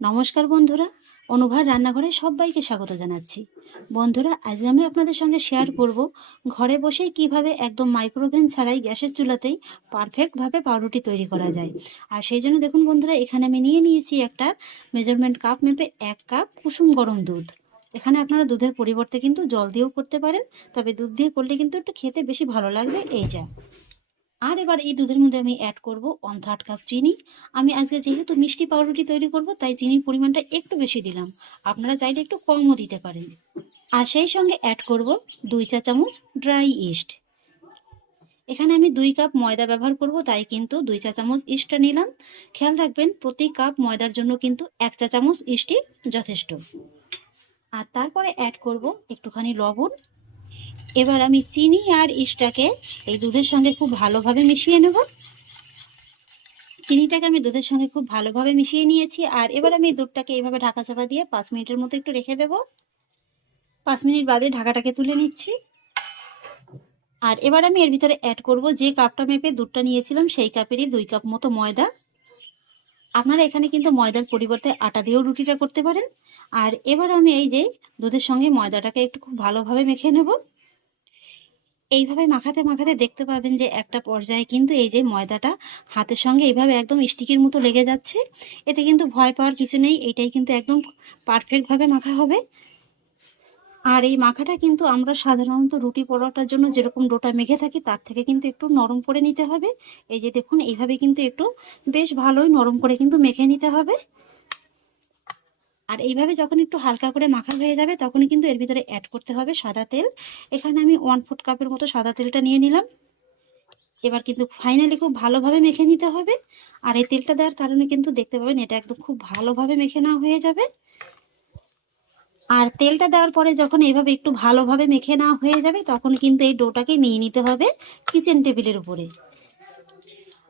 নমস্কার বন্ধুরা, অনুভার রান্নাঘরে সবাইকে স্বাগত জানাচ্ছি। বন্ধুরা, আজ আমি আপনাদের সঙ্গে শেয়ার করব ঘরে বসেই কিভাবে একদম মাইক্রোওভেন ছাড়াই গ্যাসের চুলাতেই পারফেক্টভাবে পাউরুটি তৈরি করা যায়। আর সেই জন্য দেখুন বন্ধুরা, এখানে আমি নিয়ে নিয়েছি একটা মেজারমেন্ট কাপ মেপে 1 কাপ কুসুম গরম দুধ। এখানে আপনারা দুধের পরিবর্তে কিন্তু জল দিয়েও করতে পারেন, তবে দুধ দিয়ে করলে কিন্তু একটু খেতে বেশি ভালো লাগবে। এই যা। আর এবার এই দুধের মধ্যে আমি অ্যাড করব 1/3 কাপ চিনি। আমি আজকে যেহেতু মিষ্টি পাউরুটি তৈরি করব, তাই চিনির পরিমাণটা একটু বেশি দিলাম। আপনারা চাইলে একটু কমও দিতে পারেন। আর সেই সঙ্গে অ্যাড করব 2 চা চামচ ড্রাই ইস্ট। এখানে আমি 2 কাপ ময়দা ব্যবহার করব, তাই কিন্তু 2 চা চামচ ইস্টটা নিলাম। খেয়াল রাখবেন, প্রতি কাপ ময়দার জন্য কিন্তু 1 চা চামচ ইস্টই যথেষ্ট। আর তারপরে অ্যাড করব একটুখানি লবণ। এবার আমি চিনি আর ইস্টটাকে এই দুধের সঙ্গে খুব ভালোভাবে মিশিয়ে নেব। চিনিটাকে আমি দুধের সঙ্গে খুব ভালোভাবে মিশিয়ে নিয়েছি। আর এবার আমি দুধটাকে এইভাবে ঢাকা চাপা দিয়ে 5 মিনিটের মতো একটু রেখে দেব। 5 মিনিট বাদে ঢাকাটাকে তুলে নিচ্ছি। আর এবার আমি এর ভিতরে অ্যাড করব যে কাপটা মেপে দুধটা নিয়েছিলাম, সেই কাপেরই 2 কাপ মতো ময়দা। আপনারা এখানে কিন্তু ময়দার পরিবর্তে আটা দিয়েও রুটিটা করতে পারেন। আর এবার আমি এই যে দুধের সঙ্গে ময়দাটাকে একটু খুব ভালোভাবে মেখে নেব। এইভাবে মাখাতে মাখাতে দেখতে পাবেন যে একটা পর্যায়ে কিন্তু এই যে ময়দাটা হাতের সঙ্গে এইভাবে একদম স্টিকের মতো লেগে যাচ্ছে। এতে কিন্তু ভয় পাওয়ার কিছু নেই, এটাই কিন্তু একদম পারফেক্টভাবে মাখা হবে। আর এই মাখাটা কিন্তু আমরা সাধারণত রুটি পরোটার জন্য যেরকম ডোটা মেখে থাকি, তার থেকে কিন্তু একটু নরম করে নিতে হবে। এই যে দেখুন, এইভাবে কিন্তু একটু বেশ ভালোই নরম করে কিন্তু মেখে নিতে হবে। আর এইভাবে যখন একটু হালকা করে মাখা হয়ে যাবে, তখনই কিন্তু এর ভিতরে অ্যাড করতে হবে সাদা তেল। এখানে আমি 1/4 কাপের মতো সাদা তেলটা নিয়ে নিলাম। এবার কিন্তু ফাইনালি খুব ভালোভাবে মেখে নিতে হবে। আর এই তেলটা দেওয়ার কারণে কিন্তু দেখতে পাবেন এটা একদম খুব ভালোভাবে মেখে নেওয়া হয়ে যাবে। আর তেলটা দেওয়ার পরে যখন এইভাবে একটু ভালোভাবে মেখে নেওয়া হয়ে যাবে, তখন কিন্তু এই ডোটাকে নিয়ে নিতে হবে কিচেন টেবিলের উপরে।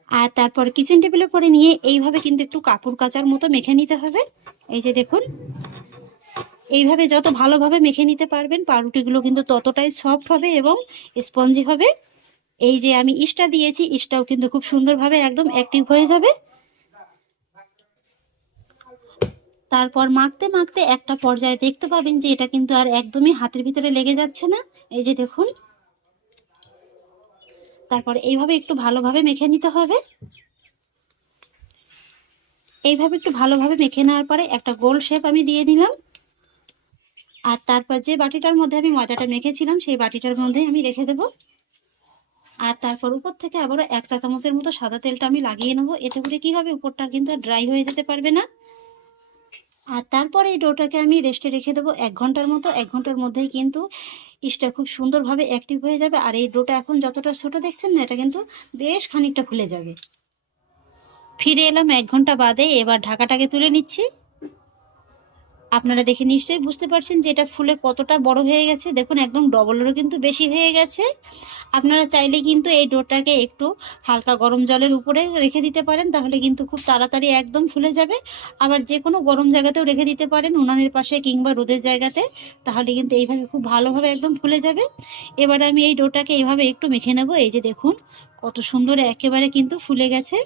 আর তারপর কিচেন টেবিলের উপরে নিয়ে এইভাবে কিন্তু একটু কাপড় কাচার মতো মেখে নিতে হবে। এই যে দেখুন, এইভাবে যত ভালোভাবে মেখে নিতে পারবেন, পাউরুটিগুলো কিন্তু ততটাই সফট হবে এবং স্পঞ্জি হবে। এই যে আমি ইস্টটা দিয়েছি, ইস্টটাও কিন্তু খুব সুন্দরভাবে একদম অ্যাক্টিভ হয়ে যাবে। তারপর মাখতে মাখতে একটা পর্যায়ে দেখতে পাবেন যে এটা কিন্তু আর একদমই হাতের ভিতরে লেগে যাচ্ছে না। এই যে দেখুন, তারপর এইভাবে একটু ভালোভাবে মেখে নিতে হবে। এইভাবে একটু ভালোভাবে মেখে নেওয়ার পরে একটা গোল শেপ আমি দিয়ে দিলাম। আর তারপর যে বাটিটার মধ্যে আমি ময়দাটা মেখেছিলাম, সেই বাটিটার মধ্যে আমি রেখে দেব। আর তারপর উপর থেকে আবারও 1 চা চামচের মতো সাদা তেলটা আমি লাগিয়ে নেবো। এতে করে কি হবে, উপরটা কিন্তু আর ড্রাই হয়ে যেতে পারবে না। আর তারপর এই ডোটাকে আমি রেস্টে রেখে দেবো 1 ঘন্টার মতো। 1 ঘন্টার মধ্যেই কিন্তু ইস্টটা খুব সুন্দরভাবে অ্যাক্টিভ হয়ে যাবে। আর এই ডোটা এখন যতটা ছোট দেখছেন না, এটা কিন্তু বেশ খানিকটা ফুলে যাবে। ফিরে এলাম 1 ঘন্টা বাদে। এবার ঢাকাটাকে তুলে নিচ্ছি। আপনারা দেখে নিশ্চয়ই বুঝতে পারছেন যে এটা ফুলে কতটা বড় হয়ে গেছে। দেখুন, একদম ডবলেরও কিন্তু বেশি হয়ে গেছে। আপনারা চাইলে কিন্তু এই ডোটাকে একটু হালকা গরম জলের উপরে রেখে দিতে পারেন, তাহলে কিন্তু খুব তাড়াতাড়ি একদম ফুলে যাবে। আবার যে কোনো গরম জায়গাতেও রেখে দিতে পারেন, উনানের পাশে কিংবা রোদের জায়গাতে, তাহলে কিন্তু এইভাবে খুব ভালোভাবে একদম ফুলে যাবে। এবার আমি এই ডোটাকে এইভাবে একটু মেখে নেব। এই যে দেখুন, কত সুন্দর একেবারে কিন্তু ফুলে গেছে।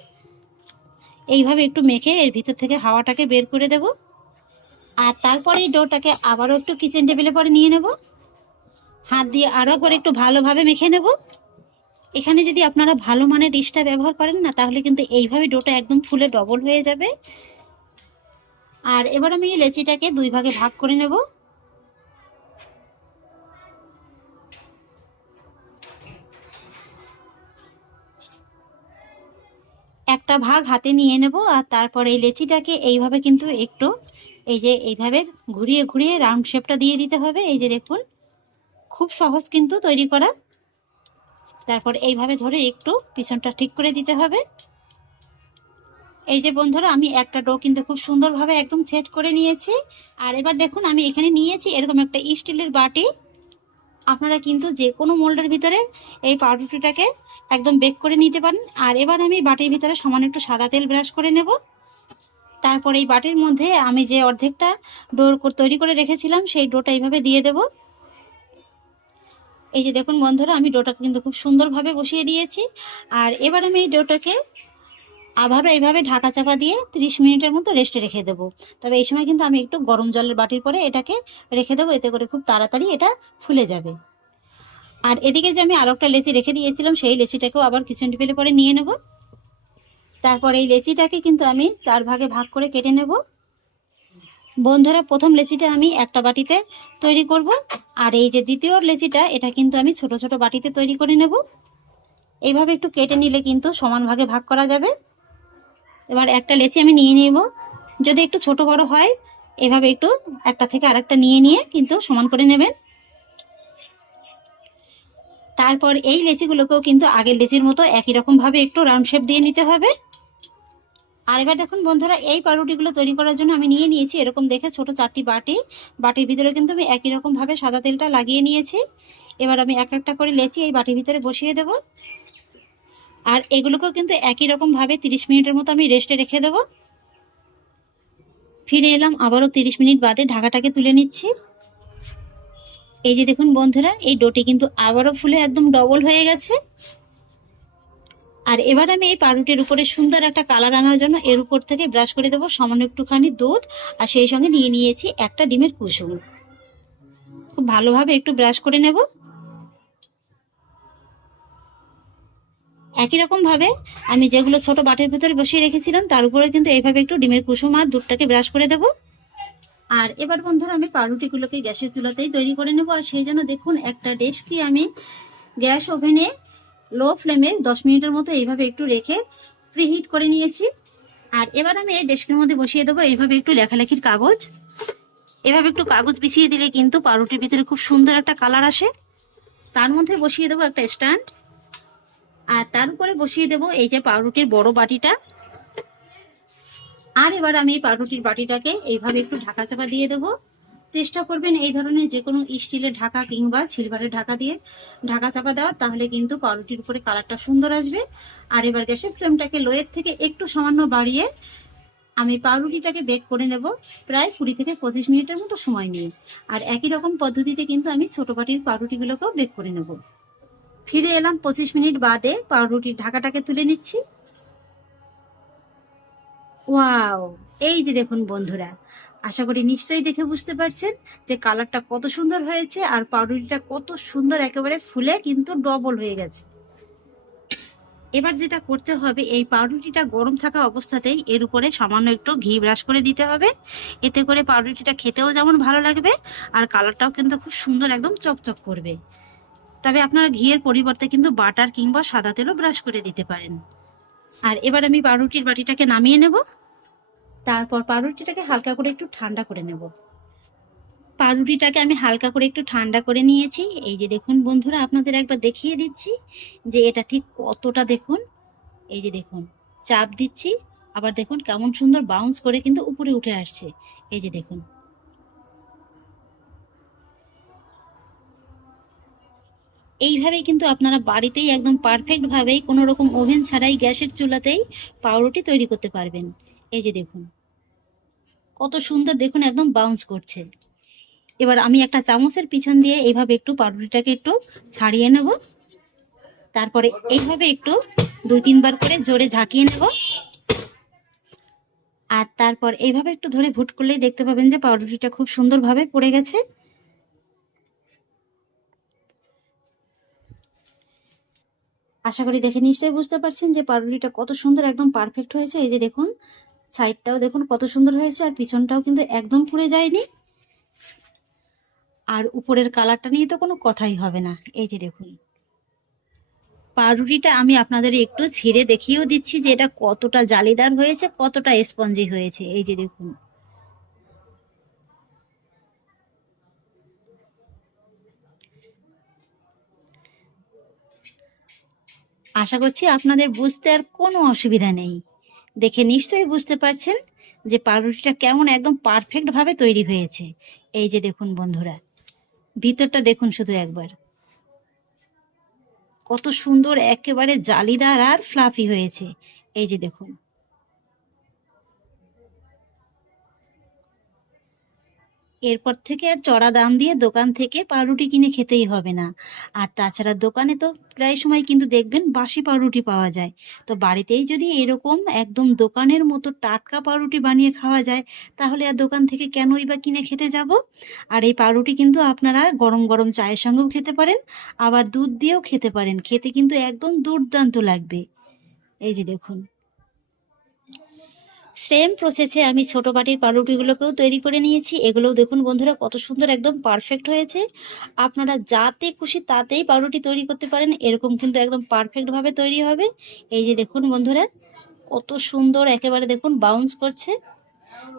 এইভাবে একটু মেখে এর ভিতর থেকে হাওয়াটাকে বের করে দেব। আর তারপরে এই ডোটাকে আবারও একটু কিচেন টেবিলে পরে নিয়ে নেব। হাত দিয়ে আরও একবার একটু ভালোভাবে মেখে নেব। এখানে যদি আপনারা ভালো মানের ডিশটা ব্যবহার করেন না, তাহলে কিন্তু এইভাবে ডোটা একদম ফুলে ডবল হয়ে যাবে। আর এবার আমি লেচিটাকে 2 ভাগে ভাগ করে নেব। একটা ভাগ হাতে নিয়ে নেব। আর তারপর এই লেচিটাকে এইভাবে কিন্তু একটু এই যে এইভাবে ঘুরিয়ে ঘুরিয়ে রাউন্ড শেপটা দিয়ে দিতে হবে। এই যে দেখুন, খুব সহজ কিন্তু তৈরি করা। তারপর এইভাবে ধরে একটু পিছনটা ঠিক করে দিতে হবে। এই যে বন্ধুরা, আমি একটা ডো কিন্তু খুব সুন্দরভাবে একদম সেট করে নিয়েছি। আর এবার দেখুন, আমি এখানে নিয়েছি এরকম একটা স্টিলের বাটি। আপনারা কিন্তু যে কোনো মোল্ডের ভিতরে এই পাউরুটিটাকে একদম বেক করে নিতে পারেন। আর এবার আমি বাটির ভিতরে সামান্য একটু সাদা তেল ব্রাশ করে নেব। তারপর এই বাটির মধ্যে আমি যে অর্ধেকটা ডো তৈরি করে রেখেছিলাম, সেই ডোটা এইভাবে দিয়ে দেব। এই যে দেখুন বন্ধুরা, আমি ডোটাকে কিন্তু খুব সুন্দরভাবে বসিয়ে দিয়েছি। আর এবার আমি এই ডোটাকে আবারও এইভাবে ঢাকা চাপা দিয়ে 30 মিনিটের মতো রেস্টে রেখে দেবো। তবে এই সময় কিন্তু আমি একটু গরম জলের বাটির পরে এটাকে রেখে দেবো, এতে করে খুব তাড়াতাড়ি এটা ফুলে যাবে। আর এদিকে যে আমি আরও একটা লেচি রেখে দিয়েছিলাম, সেই লেচিটাকেও আবার কিচেন টেবিলের পরে নিয়ে নেব। তারপর এই লেচিটাকে কিন্তু আমি 4 ভাগে ভাগ করে কেটে নেব। বন্ধুরা, প্রথম লেচিটা আমি একটা বাটিতে তৈরি করব, আর এই যে দ্বিতীয় লেচিটা এটা কিন্তু আমি ছোট ছোট বাটিতে তৈরি করে নেব। এইভাবে একটু কেটে নিলে কিন্তু সমান ভাগে ভাগ করা যাবে। এবার একটা লেচি আমি নিয়ে নেব, যদি একটু ছোট বড় হয় এভাবে একটু একটা থেকে আরেকটা নিয়ে নিয়ে কিন্তু সমান করে নেবেন। তারপর এই লেচিগুলোকেও কিন্তু আগের লেচির মতো একই রকমভাবে একটু রাউন্ড শেপ দিয়ে নিতে হবে। আর এবার দেখুন বন্ধুরা, এই পাউরুটিগুলো তৈরি করার জন্য আমি নিয়ে নিয়েছি এরকম দেখে ছোট 4টি বাটি। বাটির ভিতরে কিন্তু আমি একই রকমভাবে সাদা তেলটা লাগিয়ে নিয়েছি। এবার আমি এক একটা করে লেচি এই বাটির ভিতরে বসিয়ে দেব, আর এগুলোকেও কিন্তু একই রকমভাবে 30 মিনিটের মতো আমি রেস্টে রেখে দেবো। ফিরে এলাম আবারও 30 মিনিট বাদে, ঢাকাটাকে তুলে নিচ্ছি। এই যে দেখুন বন্ধুরা, এই ডোটি কিন্তু আবারও ফুলে একদম ডবল হয়ে গেছে। আর এবার আমি এই পাউরুটির উপরে সুন্দর একটা কালার আনার জন্য এর উপর থেকে ব্রাশ করে দেবো সামান্য একটুখানি দুধ, আর সেই সঙ্গে নিয়ে নিয়েছি একটা ডিমের কুসুম। খুব ভালোভাবে একটু ব্রাশ করে নেব। একই রকম ভাবে আমি যেগুলো ছোট বাটির ভিতরে বসিয়ে রেখেছিলাম তার উপরে কিন্তু এইভাবে একটু ডিমের কুসুম আর দুধটাকে ব্রাশ করে দেব। আর এবার বন্ধুরা, আমি পাউরুটিগুলোকে গ্যাসের চুলাতেই তৈরি করে নেব। আর সেই জন্য দেখুন একটা ডেস্কি আমি গ্যাস ওভেনে লো ফ্লেমে 10 মিনিটের মতো এইভাবে একটু রেখে প্রিহিট করে নিয়েছি। আর এবার আমি এই ডেস্কের মধ্যে বসিয়ে দেবো এইভাবে একটু লেখালেখির কাগজ। এভাবে একটু কাগজ বিছিয়ে দিলে কিন্তু পাউরুটির ভিতরে খুব সুন্দর একটা কালার আসে। তার মধ্যে বসিয়ে দেবো একটা স্ট্যান্ড, আর তার উপরে বসিয়ে দেবো এই যে পাউরুটির বড় বাটিটা। আর এবার আমি এই পাউরুটির বাটিটাকে এইভাবে একটু ঢাকা চাপা দিয়ে দেবো। চেষ্টা করবেন এই ধরনের যে কোনো স্টিলের ঢাকা কিংবা সিলভারের ঢাকা দিয়ে ঢাকা চাপা দেওয়ার, তাহলে কিন্তু পাউরুটির উপরে কালারটা সুন্দর আসবে। আর এবার গ্যাসের ফ্লেমটাকে লোয়ের থেকে একটু সামান্য বাড়িয়ে আমি পাউরুটিটাকে বেক করে নেব প্রায় 20 থেকে 25 মিনিটের মতো সময় নিয়ে। আর একই রকম পদ্ধতিতে কিন্তু আমি ছোট বাটির পাউরুটিগুলোকেও বেক করে নেব। ফিরে এলাম 25 মিনিট বাদে, পাউরুটির ঢাকাটাকে তুলে নিচ্ছি। ওয়াও, এই যে দেখুন বন্ধুরা, আশা করি নিশ্চয়ই দেখে বুঝতে পারছেন যে কালারটা কত সুন্দর হয়েছে, আর পাউরুটিটা কত সুন্দর একেবারে ফুলে কিন্তু ডবল হয়ে গেছে। এবার যেটা করতে হবে, এই পাউরুটিটা গরম থাকা অবস্থাতেই এর উপরে সামান্য একটু ঘি ব্রাশ করে দিতে হবে। এতে করে পাউরুটিটা খেতেও যেমন ভালো লাগবে, আর কালারটাও কিন্তু খুব সুন্দর একদম চকচক করবে। তবে আপনারা ঘিয়ের পরিবর্তে কিন্তু বাটার কিংবা সাদা তেলও ব্রাশ করে দিতে পারেন। আর এবার আমি পাউরুটির বাটিটাকে নামিয়ে নেব। তারপর পাউরুটিটাকে হালকা করে একটু ঠান্ডা করে নেব। পাউরুটিটাকে আমি হালকা করে একটু ঠান্ডা করে নিয়েছি। এই যে দেখুন বন্ধুরা, আপনাদের একবার দেখিয়ে দিচ্ছি যে এটা ঠিক কতটা, দেখুন এই যে দেখুন চাপ দিচ্ছি, আবার দেখুন কেমন সুন্দর বাউন্স করে কিন্তু উপরে উঠে আসছে। এই যে দেখুন, এইভাবেই কিন্তু আপনারা বাড়িতেই একদম পারফেক্ট ভাবেই কোনো রকম ওভেন ছাড়াই গ্যাসের চুলাতেই পাউরুটি তৈরি করতে পারবেন। এই যে দেখুন কত সুন্দর, দেখুন একদম বাউন্স করছে। এবার আমি একটা চামচের পিছন দিয়ে এইভাবে একটু পাউরুটিটাকে একটু ছাড়িয়ে নেব। তারপরে এইভাবে একটু 2-3 বার করে জোরে ঝাঁকিয়ে নেব। আর তারপর এইভাবে একটু ধরে ভুট করলেই দেখতে পাবেন যে পাউরুটিটা খুব সুন্দরভাবে পড়ে গেছে। আশা করি দেখে নিশ্চয়ই বুঝতে পারছেন যে পাউরুটিটা কত সুন্দর একদম পারফেক্ট হয়েছে। এই যে দেখুন সাইডটাও দেখুন কত সুন্দর হয়েছে, আর পিছনটাও কিন্তু একদম পুড়ে যায়নি। আর উপরের কালারটা নিয়ে তো কোনো কথাই হবে না। এই যে দেখুন পাউরুটিটা আমি আপনাদের একটু ছিঁড়ে দেখিয়েও দিচ্ছি যে এটা কতটা জালিদার হয়েছে, কতটা স্পঞ্জি হয়েছে। এই যে দেখুন, আশা করছি আপনাদের বুঝতে আর কোনো অসুবিধা নেই। দেখে নিশ্চয়ই বুঝতে পারছেন যে পাউরুটিটা কেমন একদম পারফেক্ট ভাবে তৈরি হয়েছে। এই যে দেখুন বন্ধুরা, ভিতরটা দেখুন শুধু একবার, কত সুন্দর একেবারে জালিদার আর ফ্লাফি হয়েছে। এই যে দেখুন, এরপর থেকে আর চড়া দাম দিয়ে দোকান থেকে পাউরুটি কিনে খেতেই হবে না। আর তাছাড়া দোকানে তো প্রায় সময় কিন্তু দেখবেন বাসি পাউরুটি পাওয়া যায়। তো বাড়িতেই যদি এরকম একদম দোকানের মতো টাটকা পাউরুটি বানিয়ে খাওয়া যায়, তাহলে আর দোকান থেকে কেনই বা কিনে খেতে যাব? আর এই পাউরুটি কিন্তু আপনারা গরম গরম চায়ের সঙ্গেও খেতে পারেন, আবার দুধ দিয়েও খেতে পারেন। খেতে কিন্তু একদম দুর্দান্ত লাগবে। এই যে দেখুন, সেম প্রসেসে আমি ছোট বাটির পাউরুটিগুলোকেও তৈরি করে নিয়েছি। এগুলোও দেখুন বন্ধুরা কত সুন্দর একদম পারফেক্ট হয়েছে। আপনারা যাতে খুশি তাতেই পাউরুটি তৈরি করতে পারেন, এরকম কিন্তু একদম পারফেক্টভাবে তৈরি হবে। এই যে দেখুন বন্ধুরা, কত সুন্দর একেবারে দেখুন বাউন্স করছে।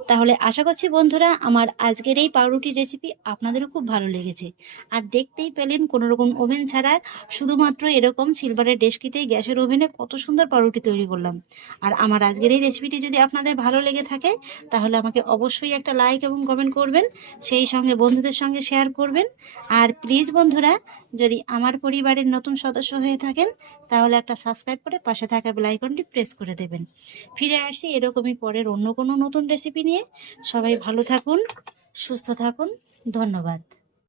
তাহলে আশা করছি বন্ধুরা আমার আজকের এই পাউরুটির রেসিপি আপনাদেরও খুব ভালো লেগেছে। আর দেখতেই পেলেন কোনো রকম ওভেন ছাড়া শুধুমাত্র এরকম সিলভারের ডেস্কিতেই গ্যাসের ওভেনে কত সুন্দর পাউরুটি তৈরি করলাম। আর আমার আজকের এই রেসিপিটি যদি আপনাদের ভালো লেগে থাকে, তাহলে আমাকে অবশ্যই একটা লাইক এবং কমেন্ট করবেন, সেই সঙ্গে বন্ধুদের সঙ্গে শেয়ার করবেন। আর প্লিজ বন্ধুরা, যদি আমার পরিবারের নতুন সদস্য হয়ে থাকেন, তাহলে একটা সাবস্ক্রাইব করে পাশে থাকা বেল আইকনটি প্রেস করে দেবেন। ফিরে আসছি এরকমই পরের অন্য কোনো নতুন রেসিপি নিয়ে। সবাই ভালো থাকুন, সুস্থ থাকুন। ধন্যবাদ।